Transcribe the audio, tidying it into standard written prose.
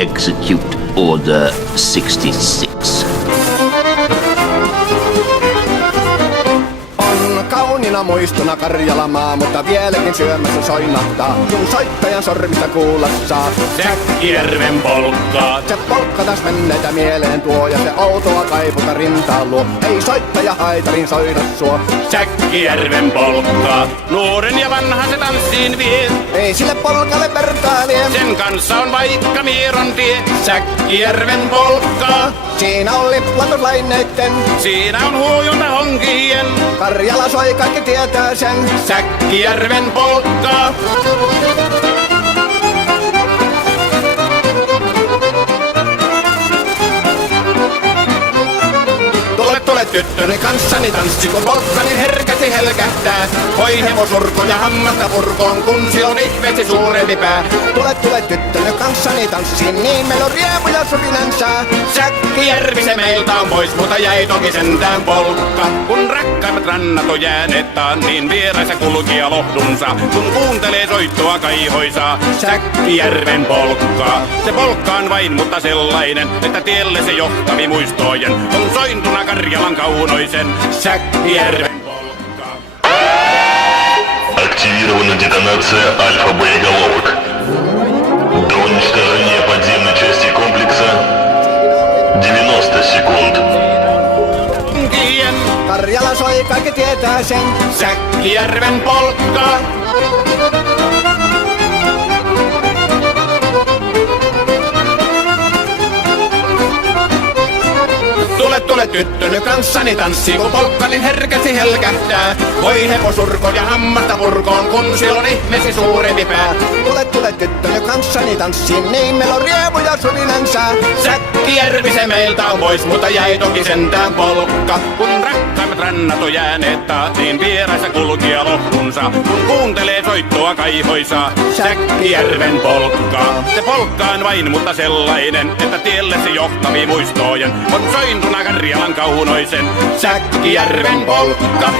execute Order 66. Kauniina muistona Karjalamaa, mutta vieläkin syömässä soinahtaa, kun soittajan sormista kuulla saa Säkkijärven polkkaa. Se polkka taas menneitä mieleen tuo, ja se outoa kaiputa rintaan luo. Ei soittaja haitarin soida suo. Säkkijärven polkkaa. Nuoren ja vanhan se tanssiin vie. Ei sille polkalle vertailee. Sen kanssa on vaikka Mieron tie. Säkkijärven polkkaa. Siinä on liplatuslaineitten, Siinä on huojunta honkien. Karjala soi, kaikki tietää sen. Säkkijärven polkkaa. Tule tyttöni kanssani tanssi, kun polkkani herkästi helkähtää. Voi hevosurko ja hammasta purkoon, kun silloin ihmeesti suurempi pää. Tule tyttöni kanssani tanssiin, niin meillä on riemu ja sukinansa. Säkkijärvi se meiltä on pois, mutta jäi toki sentään polkka. Kun rakkaimmat rannat on jääneet taan, niin vieraissa kulkija lohdunsa. Kun kuuntelee soittoa kaihoisaa, Säkkijärven polkkaa. Se polkka on vain, mutta sellainen, että tielle se johtavi muistojen. On sointuna Karjalan kaunoisen Säkkijärven polkkaa. Активирована детонация альфа-боеголовок. До уничтожения подземной части комплекса 90 секунд. Karjala soi, kaikki tietää sen. Säkkijärven polkkaa. Tule tyttöni kanssani tanssi, kun polkkani herkästi helkähtää. Voi hevosurko ja hammasta purkoon, kun silloin ihmeesi suurempi pää. Tule tyttöni kanssani tanssiin, niin meillä on riemu ja suvinansa. Säkkijärvi se meiltä on pois, mutta jäi toki sentään polkka. Kun rakkaimmat rannat on jääneet taas, niin vieraissa kulkija lohdunsa. Kun kuuntelee soittoa kaihoisaa, Säkkijärven polkkaa. Se polkka on vain, mutta sellainen, että tielle se johtavi muistojen. On sointuna Karjalan kaunoisen Säkkijärven polkka.